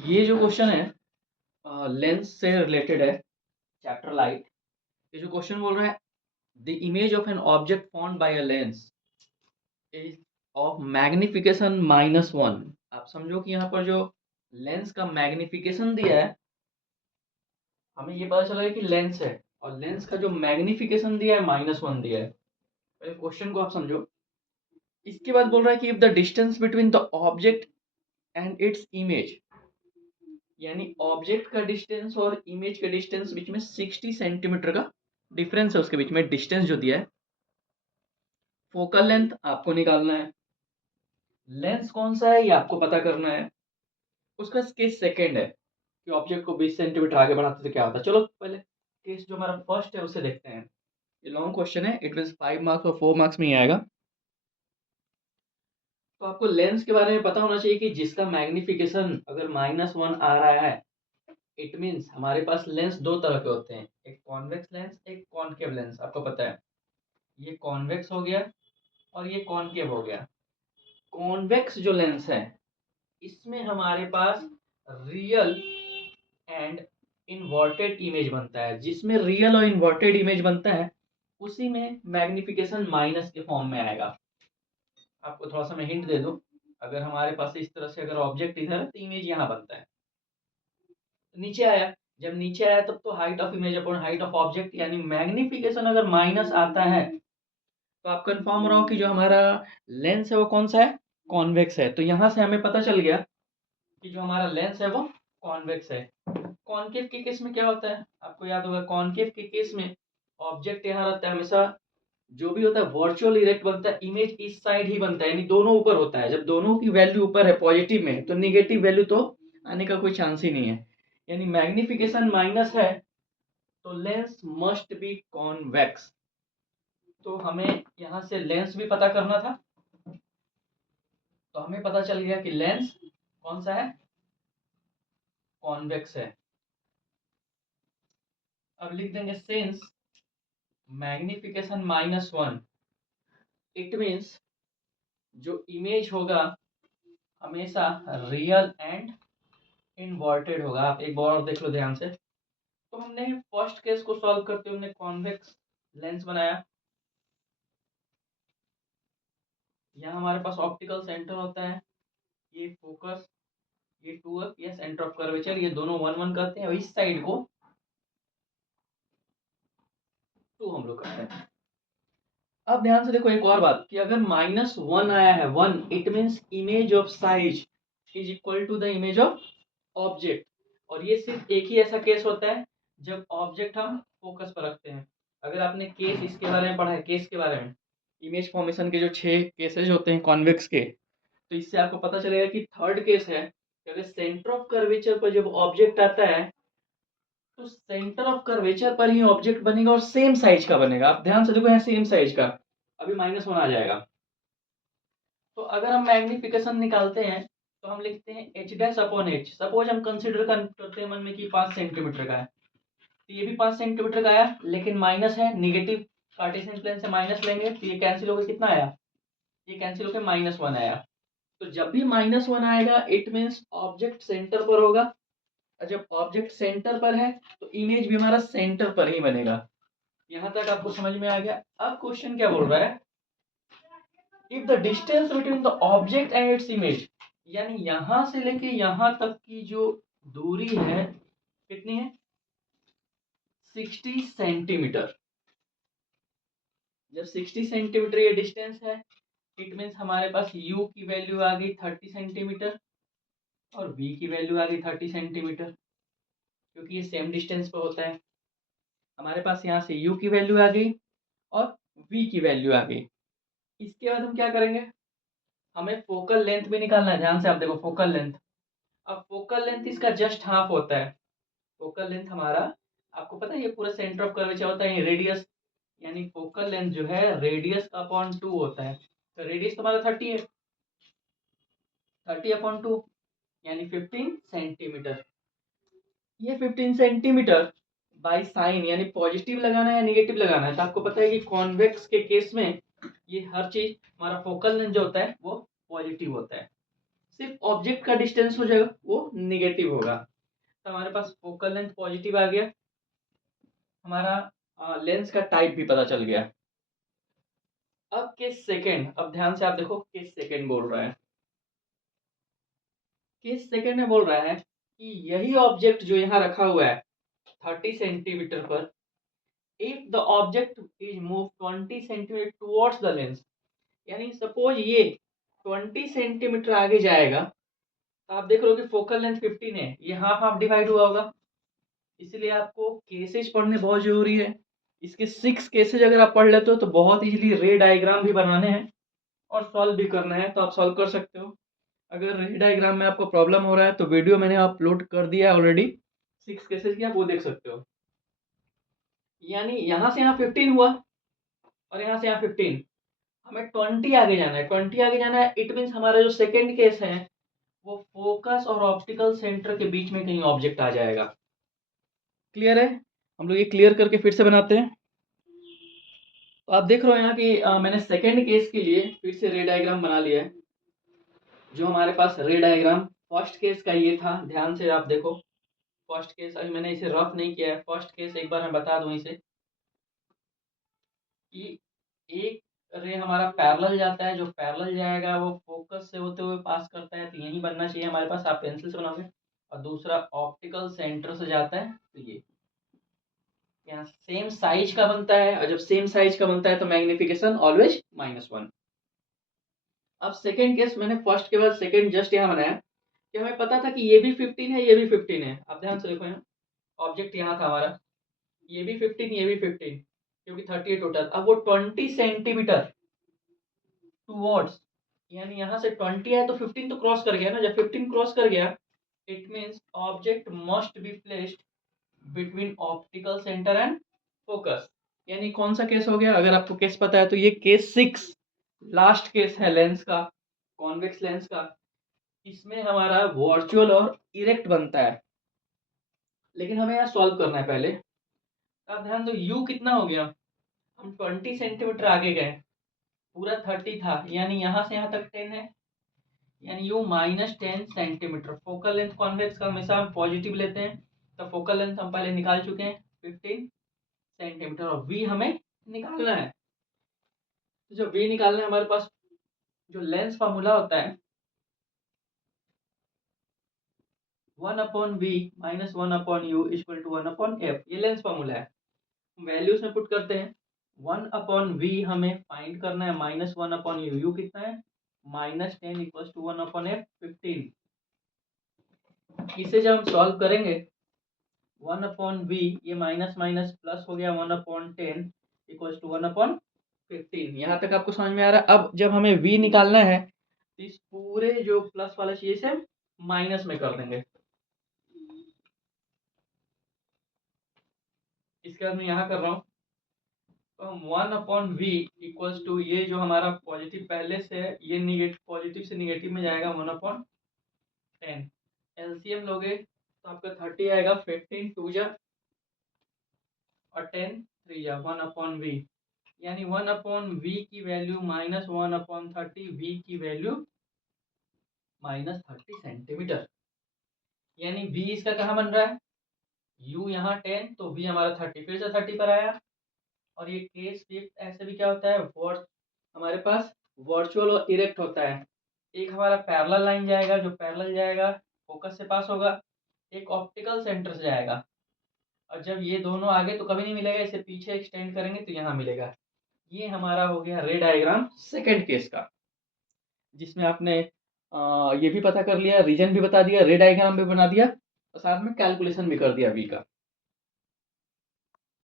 ये जो क्वेश्चन है लेंस से रिलेटेड है, चैप्टर लाइट। ये जो क्वेश्चन बोल रहा है, the image of an object found by a lens is of magnification -1। आप समझो कि यहाँ पर जो लेंस का मैग्निफिकेशन दिया है, हमें ये पता चला है कि लेंस है, और लेंस का जो मैग्निफिकेशन दिया है -1 दिया है। पहले क्वेश्चन को आप समझो। इसके बाद बोल रहा है कि if the distance between the object and its image, यानी ऑब्जेक्ट का डिस्टेंस और इमेज के डिस्टेंस बीच में 60 सेंटीमीटर का डिफरेंस है, उसके बीच में डिस्टेंस जो दिया है। फोकल लेंथ आपको निकालना है, लेंस कौन सा है ये आपको पता करना है, उसका केस सेकंड है कि ऑब्जेक्ट को 20 सेंटीमीटर आगे बढ़ाते तो क्या होता है। चलो पहले केस जो हमारा फर्स्ट है उसे देखते हैं। ये लॉन्ग क्वेश्चन है, इट मीन 5 मार्क्स और 4 मार्क्स में ही आएगा। तो आपको लेंस के बारे में पता होना चाहिए कि जिसका मैग्निफिकेशन अगर -1 आ रहा है, इट मीन्स हमारे पास लेंस दो तरह के होते हैं, एक कॉन्वेक्स लेंस, एक कॉनकेव लेंस। आपको पता है ये कॉन्वेक्स हो गया और ये कॉनकेव हो गया। कॉन्वेक्स जो लेंस है, इसमें हमारे पास रियल एंड इन्वर्टेड इमेज बनता है। जिसमें रियल और इन्वर्टेड इमेज बनता है उसी में मैग्निफिकेशन माइनस के फॉर्म में आएगा। आपको थोड़ा सा मैं हिंट दे दूं, अगर हमारे पास इस तरह से अगर ऑब्जेक्ट इधर है तो इमेज यहाँ बनता है, नीचे आया, जब नीचे आया तब तो height of image upon height of object, यानी मैग्निफिकेशन अगर माइनस आता है तो आप कंफर्म रहो कि जो हमारा लेंस है वो कौन सा है, कॉन्वेक्स है। तो यहाँ से हमें पता चल गया कि जो हमारा लेंस है वो कॉन्वेक्स है। कॉनकेव के केस में क्या होता है, आपको याद होगा, कॉनकेव के केस में ऑब्जेक्ट यहाँ रहता है हमेशा, जो भी होता है वर्चुअल इरेक्ट बनता है, इमेज इस साइड ही बनता है, यानी दोनों ऊपर होता है। जब दोनों की वैल्यू ऊपर है पॉजिटिव में, तो निगेटिव वैल्यू तो आने का कोई चांस ही नहीं है। यानी मैग्निफिकेशन माइनस है तो लेंस मस्ट बी कॉन्वेक्स। तो हमें यहाँ से लेंस भी पता करना था, तो हमें पता चल गया कि लेंस कौन सा है, कॉन्वेक्स है। अब लिख देंगे सिंस मैग्निफिकेशन -1, इट मीन्स जो इमेज होगा हमेशा रियल एंड इन्वर्टेड होगा। आप एक बार और देख लो ध्यान से। तो हमने फर्स्ट केस को सॉल्व करते हुए हमने कॉन्वेक्स लेंस बनाया। यहाँ हमारे पास ऑप्टिकल सेंटर होता है, ये फोकस, ये टूअर, ये सेंटर ऑफ कर्वेचर, ये दोनों 1 1 करते हैं, और इस साइड को 2 हम लोग करते हैं। अब ध्यान से देखो एक और बात कि अगर -1 आया है, 1, it means image of size is equal to the image of object. और ये सिर्फ एक ही ऐसा केस होता है जब ऑब्जेक्ट हम फोकस पर रखते हैं। अगर आपने केस इसके बारे में पढ़ा है, केस के बारे में, इमेज फॉर्मेशन के जो 6 केसेज होते हैं कॉन्वेक्स के, तो इससे आपको पता चलेगा कि थर्ड केस है कि अगर सेंटर ऑफ कर्वेचर पर जब ऑब्जेक्ट आता है तो सेंटर ऑफ कर्वेचर पर ही ऑब्जेक्ट बनेगा और सेम साइज का बनेगा। आप ध्यान से देखो यहाँ सेम साइज का, अभी -1 आ जाएगा। तो अगर हम मैग्निफिकेशन निकालते हैं तो हम लिखते हैं h dash upon h। Suppose हम कंसिडर करते हैं मन में कि 5 सेंटीमीटर का है, तो ये भी 5 सेंटीमीटर का आया, लेकिन माइनस है, निगेटिव कार्टेशियन प्लेन से माइनस लेंगे तो ये कैंसिल होकर कितना आया, ये कैंसिल होकर -1 आया। तो जब भी -1 आएगा इट मीन्स ऑब्जेक्ट सेंटर पर होगा, और जब ऑब्जेक्ट सेंटर पर है तो इमेज भी हमारा सेंटर पर ही बनेगा। यहाँ तक आपको समझ में आ गया। अब क्वेश्चन क्या बोल रहा है, if the distance between the object and its image, यानी यहां से लेके यहां तक की जो दूरी है कितनी है, 60 सेंटीमीटर। जब 60 सेंटीमीटर ये डिस्टेंस है, इट मीन्स हमारे पास u की वैल्यू आ गई 30 सेंटीमीटर और v की वैल्यू आ गई 30 सेंटीमीटर, क्योंकि ये सेम डिस्टेंस पे होता है। हमारे पास यहाँ से u की वैल्यू आ गई और v की वैल्यू आ गई। इसके बाद हम क्या करेंगे, हमें फोकल लेंथ भी निकालना है। ध्यान से आप देखो फोकल लेंथ, अब फोकल लेंथ इसका जस्ट हाफ होता है। फोकल लेंथ हमारा, आपको पता है ये पूरा सेंटर ऑफ कर्वेचर होता है, ये रेडियस, यानी फोकल लेंथ जो है रेडियस अपॉन 2 होता है। तो रेडियस तुम्हारा 30 है, 30/2 यानी 15 सेंटीमीटर। ये 15 सेंटीमीटर बाई साइन, यानी पॉजिटिव लगाना है या निगेटिव लगाना है। तो आपको पता है कि कॉन्वेक्स के केस में ये हर चीज हमारा फोकल लेंथ जो होता है वो पॉजिटिव होता है। सिर्फ ऑब्जेक्ट का डिस्टेंस हो जाएगा वो नेगेटिव होगा। तो हमारे पास फोकल लेंथ पॉजिटिव आ गया, हमारा लेंस का टाइप भी पता चल गया। अब किस सेकेंड, अब ध्यान से आप देखो किस सेकेंड बोल रहा है, किस सेकेंड में बोल रहा है कि यही ऑब्जेक्ट जो यहाँ रखा हुआ है 30 सेंटीमीटर पर, if the object is move 20 centimetre towards the lens, यानी सपोज ये 20 सेंटीमीटर आगे जाएगा तो आप देख रहे हो कि फोकल लेंथ 15 है, ये हाफ हाफ डिवाइड हुआ होगा। इसलिए आपको केसेज पढ़ने बहुत जरूरी है। इसके 6 केसेज अगर आप पढ़ लेते हो तो बहुत इजीली रे डायग्राम भी बनाने हैं और सॉल्व भी करना है, तो आप सॉल्व कर सकते हो। अगर रे डायग्राम में आपको प्रॉब्लम हो रहा है तो वीडियो मैंने अपलोड कर दिया है ऑलरेडी, 6 केसेज की, आप वो देख सकते हो। यानी यहाँ से यहाँ 15 हुआ और यहाँ से यहाँ 15, हमें 20 आगे जाना है, 20 आगे जाना है। इट मीन्स हमारा जो सेकेंड केस है वो फोकस और ऑप्टिकल सेंटर के बीच में कहीं ऑब्जेक्ट आ जाएगा। क्लियर है? हम लोग ये क्लियर करके फिर से बनाते हैं। तो आप देख रहे हो यहाँ कि मैंने सेकेंड केस के लिए फिर से रे डायग्राम बना लिया है। जो हमारे पास रे डायग्राम फर्स्ट केस का ये था, ध्यान से आप देखो। फर्स्ट केस, अभी मैंने इसे रफ नहीं किया है, फर्स्ट केस एक बार मैं बता दूं इसे कि एक रे हमारा पैरेलल जाता है, जो पैरेलल जाएगा वो फोकस से होते हुए पास करता है, तो यही बनना चाहिए हमारे पास, आप पेंसिल से बनाओगे। और दूसरा ऑप्टिकल सेंटर से जाता है, तो ये यहाँ सेम साइज का बनता है, और जब सेम साइज का बनता है तो मैग्निफिकेशन ऑलवेज -1। अब सेकेंड केस मैंने फर्स्ट के बाद सेकेंड जस्ट यहाँ बनाया कि हमें पता था कि ये भी 15 है, ये भी 15 है। आप ध्यान से देखो, यहाँ ऑब्जेक्ट यहाँ था हमारा, ये भी 15, ये भी 15, क्योंकि 30 है टोटल। अब वो 20 सेंटीमीटर टूवर्ड्स, यानी यहाँ से 20 है तो 15 तो क्रॉस कर गया ना। जब 15 क्रॉस कर गया, it means object must be placed between optical centre and focus. यानी कौन सा केस हो गया, अगर आपको केस पता है तो ये केस 6 लास्ट केस है लेंस का, कॉन्वेक्स लेंस का। इसमें हमारा वर्चुअल और इरेक्ट बनता है, लेकिन हमें यहाँ सॉल्व करना है पहले। आप ध्यान दो, u कितना हो गया, हम 20 सेंटीमीटर आगे गए, पूरा 30 था, यानी यहाँ से यहाँ तक 10 है, यानी u -10 centimetre. Focal length convex का हमेशा हम पॉजिटिव लेते हैं, तो फोकल लेंथ हम पहले निकाल चुके हैं 15 सेंटीमीटर, और v हमें निकालना है। तो जब v निकालना है, हमारे पास जो लेंस फार्मूला होता है 1/v - 1/u = 1/f, ये लेंस फार्मूला है। वैल्यूज में पुट करते हैं, 1/v हमें फाइंड करना है, -1/u, u कितना है -10 = 1/f 15। इसे जब हम सॉल्व करेंगे 1/v, ये माइनस माइनस प्लस हो गया, 1/10 = 1/15। यहाँ तक आपको समझ में आ रहा है? अब जब हमें v निकालना है तो इस पूरे जो प्लस वाला चीज से माइनस में कर देंगे। इसके बाद मैं यहाँ कर रहा हूँ, तो हम 1/v = ये जो हमारा पॉजिटिव पहले से है, ये निगेटिव, पॉजिटिव से निगेटिव में जाएगा 1/10। एलसीएम लोगे तो आपका 30 आएगा, 15 2 जा और 10 3 जा, 1/v, यानी 1/v की वैल्यू -1/30, v की वैल्यू -30 सेंटीमीटर। यानी v इसका कहाँ बन रहा है, u यहाँ 10 तो v हमारा 30, फिर से 30 पर आया। और ये केस फिफ्थ ऐसे भी क्या होता है, हमारे पास वर्चुअल और इरेक्ट होता है। एक हमारा पैरेलल लाइन जाएगा, जो पैरेलल जाएगा फोकस से पास होगा, एक ऑप्टिकल सेंटर से जाएगा, और जब ये दोनों आगे तो कभी नहीं मिलेगा, इसे पीछे एक्सटेंड करेंगे तो यहाँ मिलेगा। ये हमारा हो गया रे डायग्राम सेकेंड केस का, जिसमें आपने ये भी पता कर लिया, रीजन भी बता दिया, रे डायग्राम भी बना दिया, और साथ में कैलकुलेशन भी कर दिया वी का।